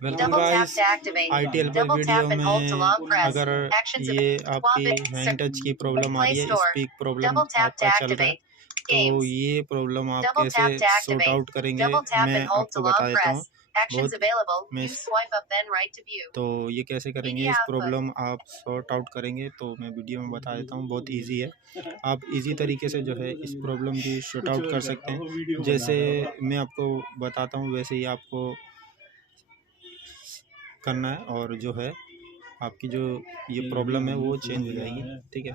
Welcome guys, IT helper video में अगर ये आपकी हैंड टच की प्रॉब्लम आ रही है, स्पीक प्रॉब्लम आपका चल रहा है, तो ये प्रॉब्लम आप कैसे सॉर्ट आउट करेंगे मैं आपको बता देता हूँ। तो ये कैसे करेंगे, इस प्रॉब्लम आप सॉर्ट आउट करेंगे तो मैं वीडियो में बता देता हूँ। बहुत इजी है, आप इजी तरीके से जो है इस प्रॉब्लम की सॉर्ट आउट कर सकते हैं। जैसे मैं आपको बताता हूँ वैसे ही आपको करना है, और जो है आपकी जो ये प्रॉब्लम है वो चेंज हो जाएगी। ठीक है,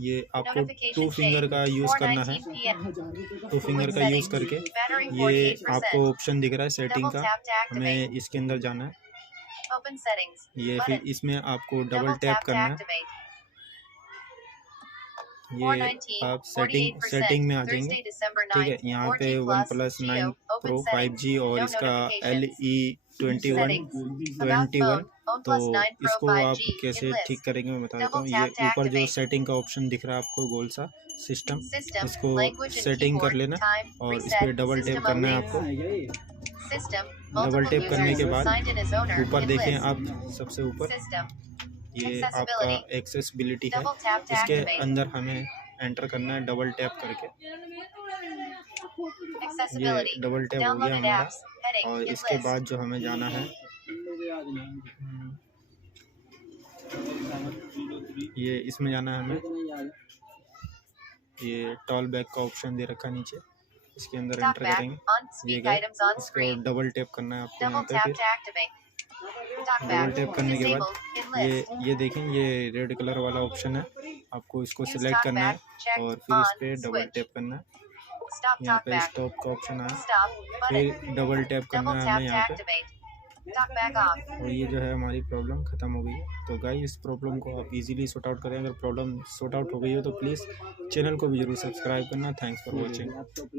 ये आपको 2 फिंगर का यूज़ करना है। 2 फिंगर का यूज़ करके ये आपको ऑप्शन दिख रहा है सेटिंग का, हमें इसके अंदर जाना है। ये फिर इसमें आपको डबल टैप करना है। ये आप सेटिंग में आ जाएंगे। ठीक है, यहाँ पे OnePlus 9 Pro 5G और इसका le2121, तो इसको आप कैसे ठीक करेंगे मैं बता देता हूँ। ये ऊपर जो सेटिंग का ऑप्शन दिख रहा है आपको गोल सा सिस्टम, इसको सेटिंग कर लेना और इस पर डबल टैप करना है आपको। डबल टैप करने के बाद ऊपर देखें आप, सबसे ऊपर ये आपका एक्सेसिबिलिटी है, इसके अंदर हमें एंटर करना है डबल टैप करके। ये डबल टैप हो गया हमारा, और इसके बाद जो हमें जाना है ये इसमें जाना है हमें। ये टॉलबैक का ऑप्शन दे रखा नीचे, इसके अंदर एंटर करेंगे। ये गए, इसको डबल टैप करना है आपको यहाँ पे। फिर डबल टैप करने के बाद ये देखें, ये रेड कलर वाला ऑप्शन है, आपको इसको सिलेक्ट करना है और फिर इस पर डबल टैप करना है। यहाँ पे स्टॉप का ऑप्शन आया, फिर डबल टैप करना है हमें यहाँ पे, और ये जो है हमारी प्रॉब्लम ख़त्म हो गई है। तो गाइस, इस प्रॉब्लम को आप इजीली सॉर्ट आउट करें। अगर प्रॉब्लम सॉर्ट आउट हो गई हो तो प्लीज़ चैनल को भी जरूर सब्सक्राइब करना। Thanks for watching.